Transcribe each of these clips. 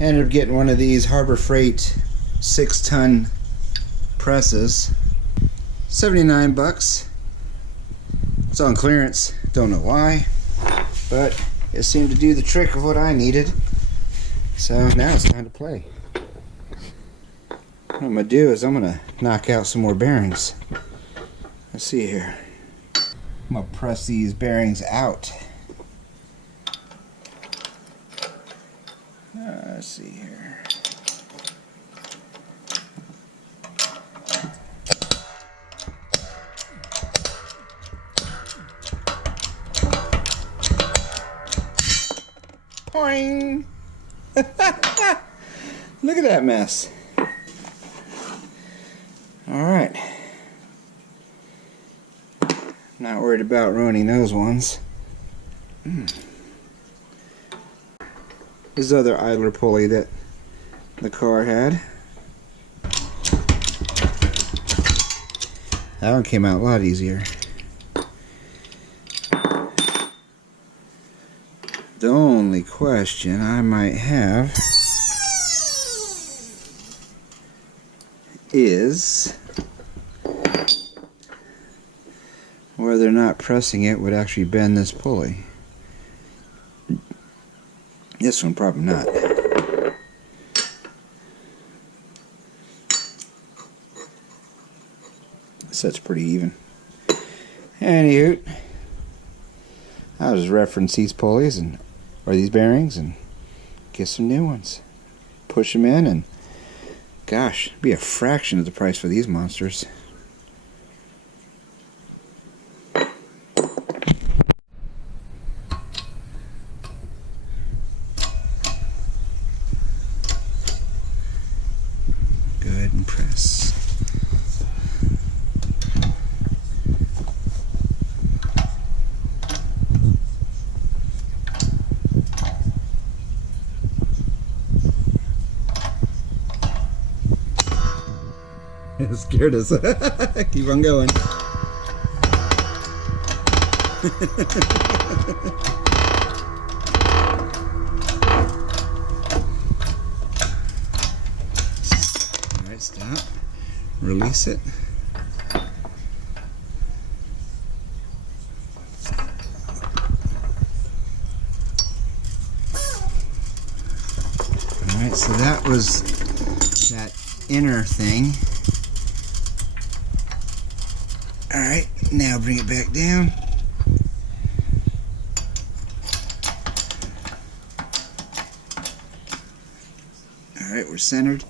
I ended up getting one of these Harbor Freight 6-ton presses. 79 bucks. It's on clearance. Don't know why, but it seemed to do the trick of what I needed. So now it's time to play. What I'm gonna do is I'm gonna knock out some more bearings. Let's see here. I'm gonna press these bearings out. Let's see here. Poing! Look at that mess. Alright. Not worried about ruining those ones. This other idler pulley that the car had. That one came out a lot easier. The only question I might have is whether or not pressing it would actually bend this pulley. This one probably not. That's pretty even. Anywho, I'll just reference these pulleys and or these bearings and get some new ones. Push them in and gosh, it'd be a fraction of the price for these monsters. Go ahead and press. It scared us. Keep on going. Alright, stop. Release it. Alright, so that was that inner thing. Alright, now bring it back down. Alright, we're centered.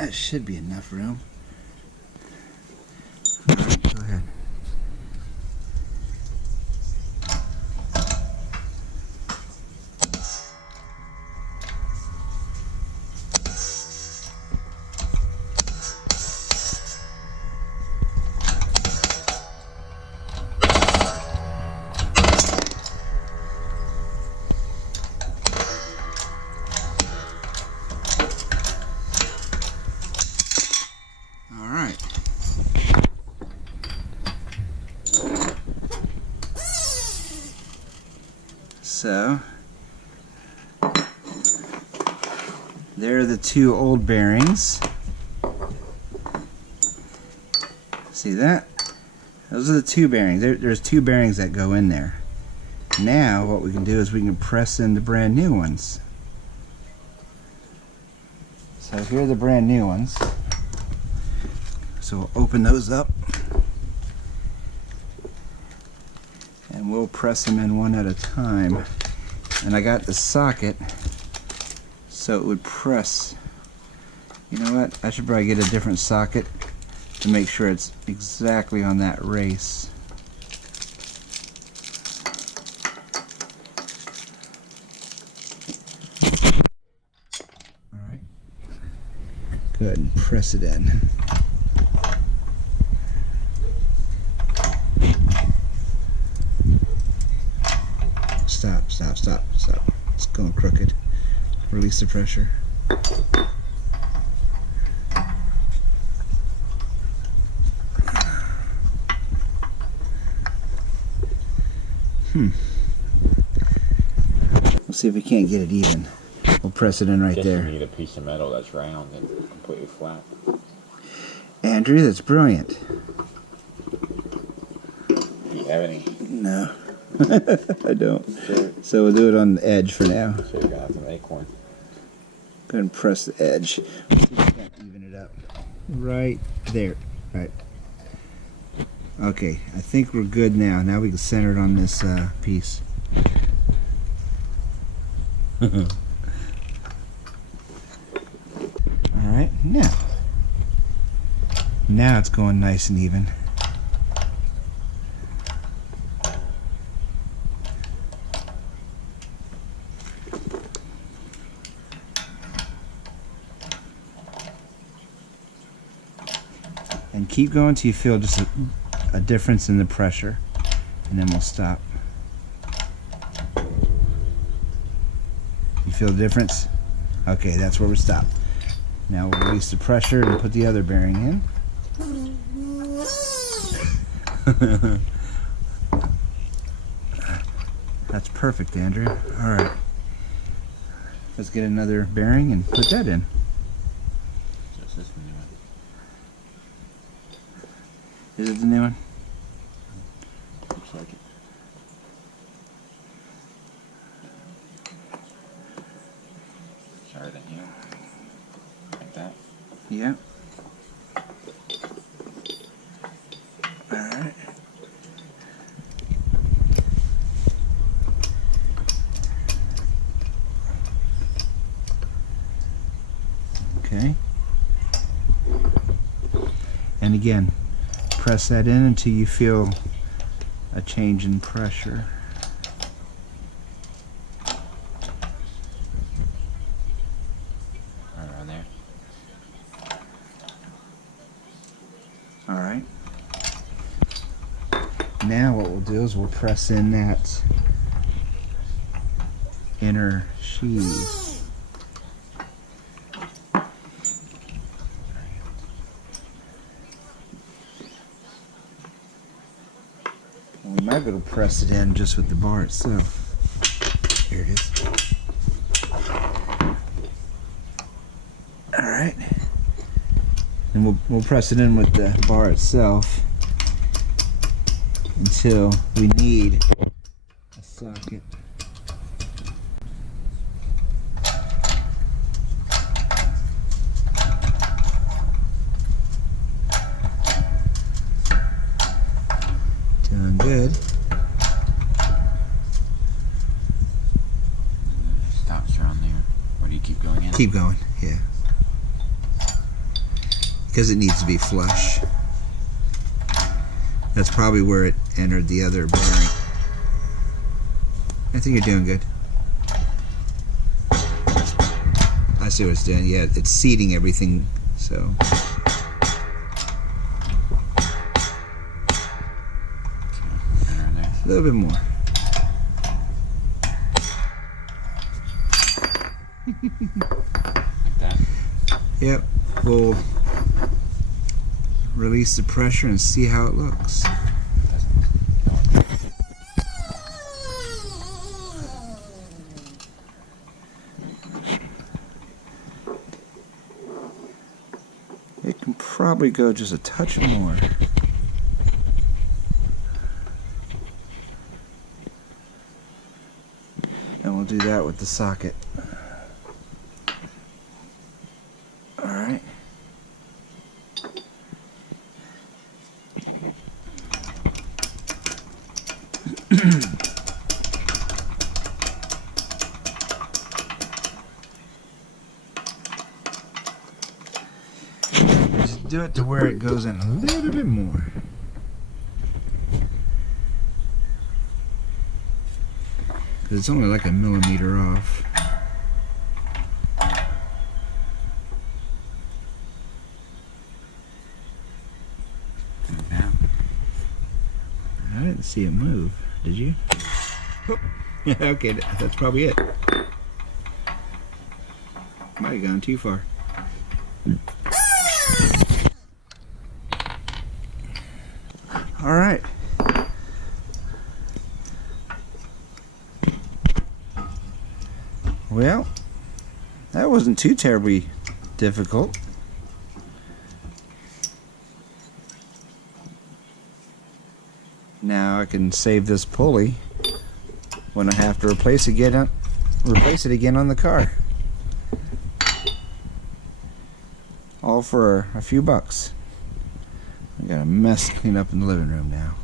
That should be enough room. Alright, go ahead. So, there are the two old bearings. See that? Those are the two bearings. There's two bearings that go in there. Now what we can do is we can press in the brand new ones. So here are the brand new ones. So we'll open those up and we'll press them in one at a time. And I got the socket so it would press. You know what? I should probably get a different socket to make sure it's exactly on that race. Alright. Go ahead and press it in. Stop, stop, stop, stop. It's going crooked. Release the pressure. We'll see if we can't get it even. We'll press it in right there. You need a piece of metal that's round and completely flat. Andrew, that's brilliant. Do you have any? No. I don't. Sure. So we'll do it on the edge for now. So you're going to have to make one. Go ahead and press the edge. See if we can't even it up. Right there. Right. Okay, I think we're good now. Now we can center it on this piece. Alright, now it's going nice and even. And keep going till you feel just a difference in the pressure, and then we'll stop. You feel the difference? Okay, that's where we stop. Now we'll release the pressure and put the other bearing in. That's perfect, Andrew. Alright. Let's get another bearing and put that in. Just this one. Is it the new one? Looks like it. Start it in here. Like that. Yeah. Alright. Okay. And again, press that in until you feel a change in pressure. Right around there. Alright. Now what we'll do is we'll press in that inner sheath. We might be able to press it in just with the bar itself. Here it is. Alright. And we'll press it in with the bar itself until we need a socket. Doing good. Stops around there. Or do you keep going in? Keep going, yeah. Because it needs to be flush. That's probably where it entered the other bearing. I think you're doing good. I see what it's doing. Yeah, it's seating everything, so. A little bit more. Like that? Yep. We'll release the pressure and see how it looks. It can probably go just a touch more. And we'll do that with the socket. Alright. Just do it to where it goes in a little bit more. Because it's only like a millimeter off. I didn't see it move. Did you? Oh. Yeah, okay, that's probably it. Might have gone too far. All right. Well, that wasn't too terribly difficult. Now I can save this pulley when I have to replace it again on the car. All for a few bucks. I got a mess clean up in the living room now.